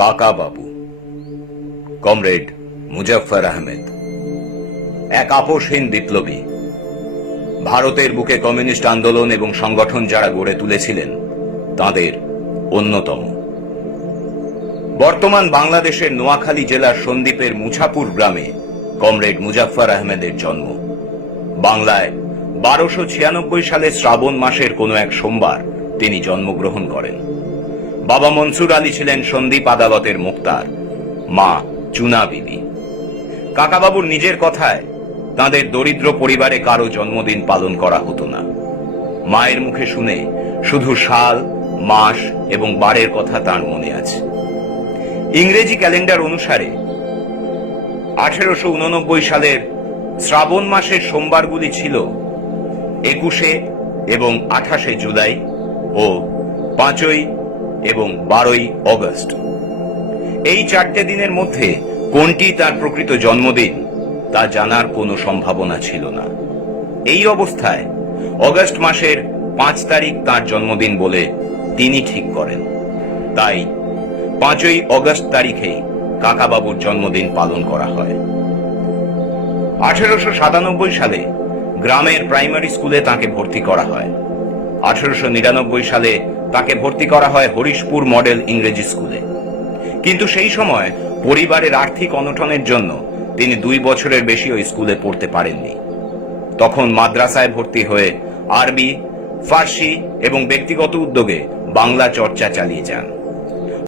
কাকা বাবু কমরেড মুজফফর আহমেদ এক আপোষহীন বিপ্লবী। ভারতের বুকে কমিউনিস্ট আন্দোলন এবং সংগঠন যারা গড়ে তুলেছিলেন তাদের অন্যতম। বর্তমান বাংলাদেশের নোয়াখালী জেলার সন্দ্বীপের মুছাপুর গ্রামে কমরেড মুজফফর আহমেদের জন্ম। বাংলায় 1296 সালে শ্রাবণ মাসের কোনো এক সোমবার তিনি জন্মগ্রহণ করেন। বাবা মনসুর আলী ছিলেন সন্দ্বীপ আদালতের মুক্তার, মা চুনা বিবি। কাকাবাবুর নিজের কথায় তাদের দরিদ্র পরিবারে কারো জন্মদিন পালন করা হতো না। মায়ের মুখে শুনে শুধু সাল, মাস এবং বারের কথা তার মনে আছে। ইংরেজি ক্যালেন্ডার অনুসারে 1889 সালের শ্রাবণ মাসের সোমবারগুলি ছিল 21 এবং 28 জুলাই ও 5 এবং 12 অগস্ট। এই 4টে দিনের মধ্যে কোনটি তার প্রকৃত জন্মদিন তা জানার কোনো সম্ভাবনা ছিল না। এই অবস্থায় অগস্ট মাসের 5 তারিখ তার জন্মদিন বলে তিনি ঠিক করেন। তাই 5 অগস্ট তারিখেই কাকাবাবুর জন্মদিন পালন করা হয়। 1897 সালে গ্রামের প্রাইমারি স্কুলে তাকে ভর্তি করা হয়। 1899 সালে তাকে ভর্তি করা হয় হরিশপুর মডেল ইংরেজি স্কুলে। কিন্তু সেই সময় পরিবারের আর্থিক অনটনের জন্য তিনি 2 বছরের বেশি ওই স্কুলে পড়তে পারেননি। তখন মাদ্রাসায় ভর্তি হয়ে আরবি, ফার্সি এবং ব্যক্তিগত উদ্যোগে বাংলা চর্চা চালিয়ে যান।